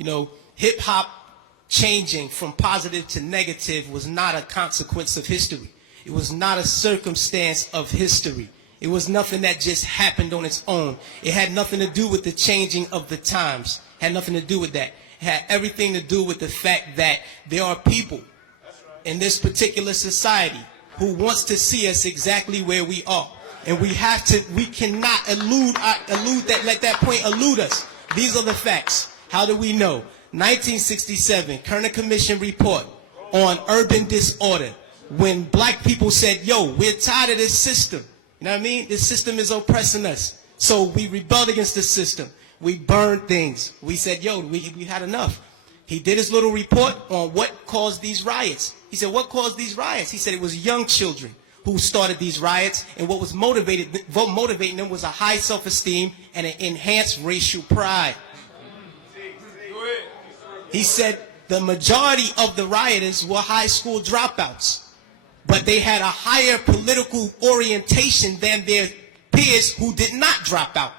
You know, hip-hop changing from positive to negative was not a consequence of history. It was not a circumstance of history. It was nothing that just happened on its own. It had nothing to do with the changing of the times. It had nothing to do with that. It had everything to do with the fact that there are people in this particular society who wants to see us exactly where we are. And we cannot let that point elude us. These are the facts. How do we know? 1967, Kerner Commission report on urban disorder. When black people said, yo, we're tired of this system. You know what I mean? This system is oppressing us. So we rebelled against the system. We burned things. We said, yo, we had enough. He did his little report on what caused these riots. He said, what caused these riots? He said it was young children who started these riots, and what was motivating them was a high self-esteem and an enhanced racial pride. He said the majority of the rioters were high school dropouts, but they had a higher political orientation than their peers who did not drop out.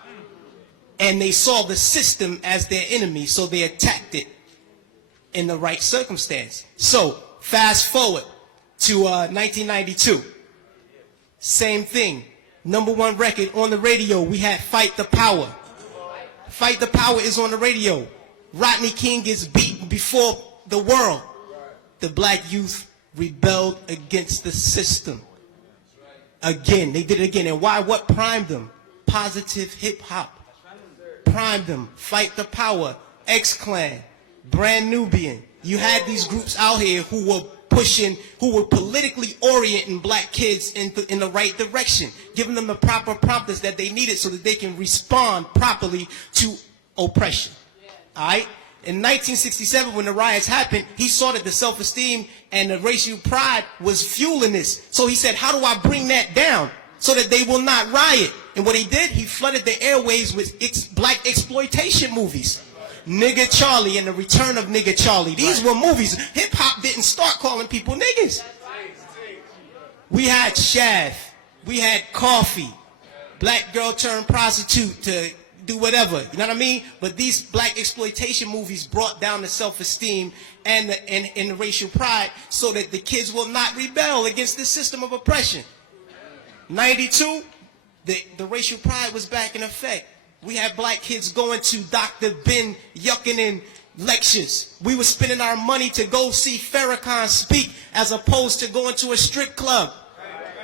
And they saw the system as their enemy, so they attacked it in the right circumstance. So, fast forward to 1992. Same thing. #1 record on the radio, we had Fight the Power. Fight the Power is on the radio. Rodney King gets beaten before the world. The black youth rebelled against the system. Again, they did it again. And why? What primed them? Positive hip-hop. Primed them. Fight the Power. X-Clan. Brand Nubian. You had these groups out here who were pushing, who were politically orienting black kids in the right direction, giving them the proper prompters that they needed so that they can respond properly to oppression. All right? In 1967, when the riots happened, he saw that the self-esteem and the racial pride was fueling this. So he said, how do I bring that down so that they will not riot? And what he did, he flooded the airways with black exploitation movies. Nigga Charlie and the Return of Nigga Charlie. These were movies. Hip-hop didn't start calling people niggas. We had Shaft. We had Coffee. Black girl turned prostitute to do whatever. You know what I mean? But these black exploitation movies brought down the self-esteem and the racial pride so that the kids will not rebel against the system of oppression. 92, the racial pride was back in effect. We had black kids going to Dr. Ben Yuckinen lectures. We were spending our money to go see Farrakhan speak as opposed to going to a strip club.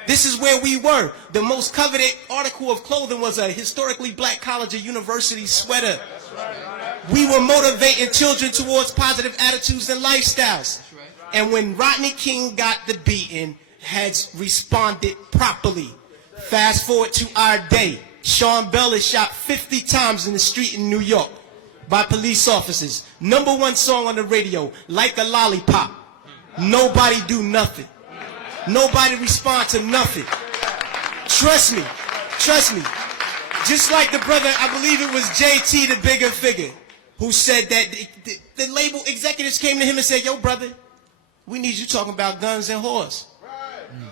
This is where we were. The most coveted article of clothing was a historically black college or university sweater. We were motivating children towards positive attitudes and lifestyles. And when Rodney King got the beating, heads responded properly. Fast forward to our day. Sean Bell is shot 50 times in the street in New York by police officers. #1 song on the radio, Like a Lollipop. Nobody do nothing. Nobody respond to nothing. Trust me. Just like the brother, I believe it was JT, the bigger figure, who said that the label executives came to him and said, yo, brother, we need you talking about guns and whores.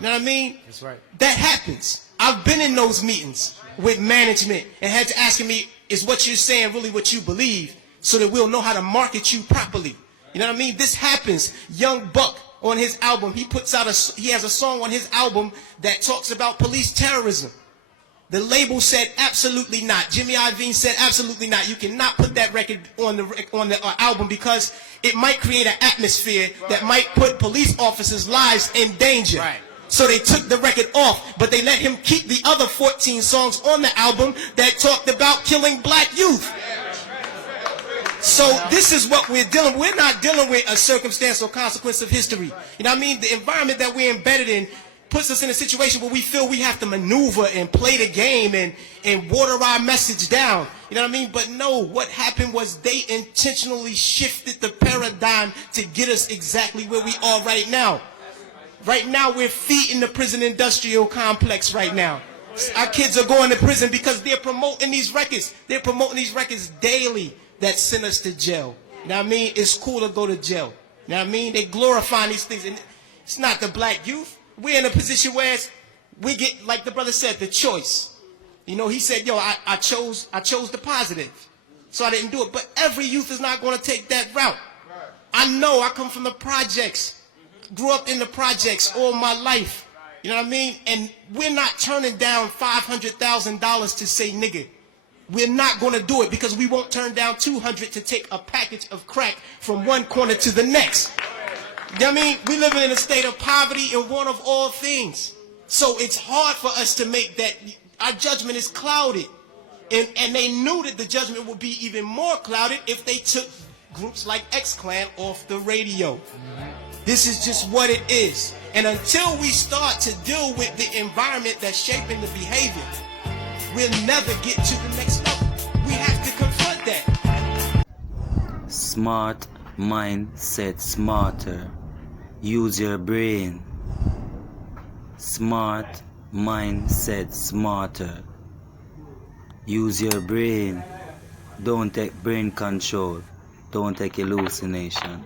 You know what I mean? That's right. That happens. I've been in those meetings with management and had to ask me, is what you're saying really what you believe so that we'll know how to market you properly? You know what I mean? This happens. Young Buck on his album, he has a song on his album that talks about police terrorism. The label said absolutely not. Jimmy Iovine said absolutely not. You cannot put that record on the album because it might create an atmosphere that might put police officers' lives in danger. Right. So they took the record off, but they let him keep the other 14 songs on the album that talked about killing black youth. So this is what we're dealing with. We're not dealing with a circumstance or consequence of history. You know what I mean? The environment that we're embedded in puts us in a situation where we feel we have to maneuver and play the game and water our message down. You know what I mean? But no, what happened was they intentionally shifted the paradigm to get us exactly where we are right now. Right now, we're feeding the prison industrial complex right now. Our kids are going to prison because they're promoting these records. They're promoting these records daily that send us to jail. You know what I mean? It's cool to go to jail. You know what I mean? They glorifying these things. And it's not the black youth. We're in a position where we get, like the brother said, the choice. You know, he said, yo, I chose the positive. So I didn't do it. But every youth is not going to take that route. I know I come from the projects. Grew up in the projects all my life. You know what I mean? And we're not turning down $500,000 to say nigga. We're not going to do it because we won't turn down 200 to take a package of crack from one corner to the next. You know what I mean? We living in a state of poverty and want of all things. So it's hard for us to make that. Our judgment is clouded. And they knew that the judgment would be even more clouded if they took groups like X-Clan off the radio. This is just what it is. And until we start to deal with the environment that's shaping the behavior, we'll never get to the next level. We have to confront that. Smart mindset smarter. Use your brain. Smart mindset smarter. Use your brain. Don't take brain control. Don't take hallucination.